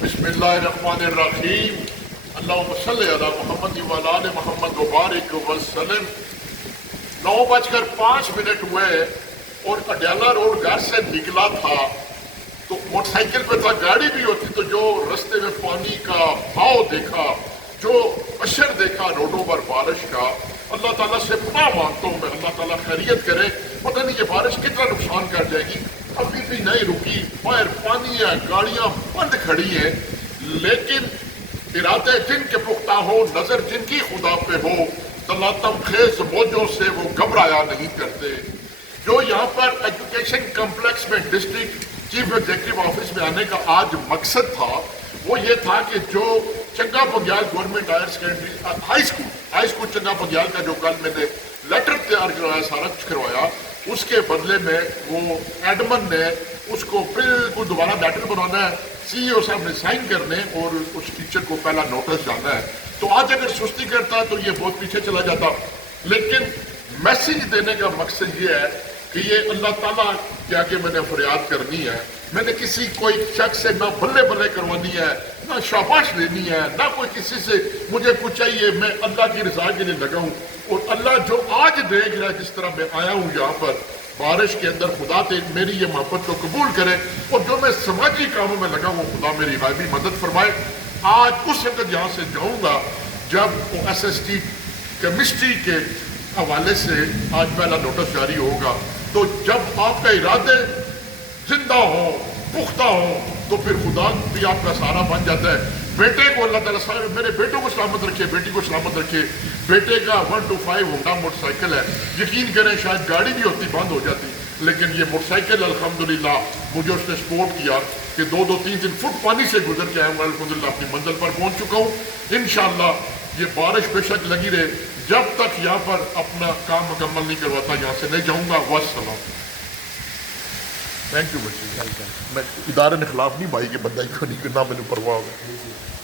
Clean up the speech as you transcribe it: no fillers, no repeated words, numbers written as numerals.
بسم اللہ الرحمن الرحیم اللہم صلی علی محمد و علی آل محمد وبارک وسلم۔ 9:05 ہوئے اور اڈیالہ روڈ گھر سے نکلا تھا تو موٹر سائیکل پہ تھا، گاڑی بھی ہوتی تو جو رستے میں پانی کا بہاؤ دیکھا، جو اشر دیکھا روڈوں پر بارش کا، اللہ تعالیٰ سے پناہ مانگتا ہوں میں، اللہ تعالیٰ خیریت کرے۔ پتہ نہیں یہ بارش کتنا نقصان کر جائے گی، ابھی بھی نہیں رکی، باہر پانی ہے، گاڑیاں بند کھڑی ہیں، لیکن ارادے جن کے پختہ ہو، نظر جن کی خدا پہ ہو، تلاطم خیز موجوں سے وہ گھبرایا نہیں کرتے۔ جو یہاں پر ایجوکیشن کمپلیکس میں ڈسٹرکٹ چیف ایگزیکٹو آفس میں آنے کا آج مقصد تھا وہ یہ تھا کہ جو Changa Bagial government higher secondary high school Changa Bagial کا جو کل میں نے لیٹر تیار کروایا، سارا کچھ کروایا، اس کے بدلے میں وہ ایڈمن نے اس کو بالکل دوبارہ لیٹر بنانا ہے، سی او صاحب نے سائن کرنے اور اس ٹیچر کو پہلا نوٹس جانا ہے۔ تو آج اگر سستی کرتا تو یہ بہت پیچھے چلا جاتا، لیکن میسیج دینے کا مقصد یہ ہے کہ یہ اللہ تعالیٰ کے آگے میں نے فریاد کرنی ہے۔ میں نے کسی کوئی شخص سے نہ بلے بلے کروانی ہے، نہ شاباش لینی ہے، نہ کوئی کسی سے مجھے کچھ چاہیے، میں اللہ کی رضا کے لیے لگا ہوں، اور اللہ جو آج دیکھ رہا ہے جس طرح میں آیا ہوں یہاں پر بارش کے اندر، خدا میری یہ محبت کو قبول کرے، اور جو میں سماجی کاموں میں لگا ہوں خدا میری غائبی مدد فرمائے۔ آج اس وقت یہاں سے جاؤں گا جب ایس ایس ٹی کیمسٹری کے حوالے سے آج پہلا نوٹس جاری ہوگا، تو جب آپ کا ارادے زندہ ہو، پختہ ہو، تو پھر خدا بھی آپ کا سہارا بن جاتا ہے۔ بیٹے کو اللہ تعالیٰ میرے بیٹوں کو سلامت رکھے، بیٹی کو سلامت رکھے۔ بیٹے کا 125 ہونڈا موٹر سائیکل ہے، یقین کریں شاید گاڑی بھی ہوتی بند ہو جاتی، لیکن یہ موٹر سائیکل الحمدللہ مجھے اس نے سپورٹ کیا کہ 2-3 فٹ پانی سے گزر کے میں الحمدللہ اپنی منزل پر پہنچ چکا ہوں۔ انشاءاللہ یہ بارش بے شک لگی رہے، جب تک یہاں پر اپنا کام مکمل نہیں کرواتا یہاں سے نہیں جاؤں گا۔ والسلام۔ تھینک یو بچے، میں ادارے نے خلاف نہیں بھائی کہ بندہ ہی کو نہیں کرنا، میرے پرواہ ہوگا۔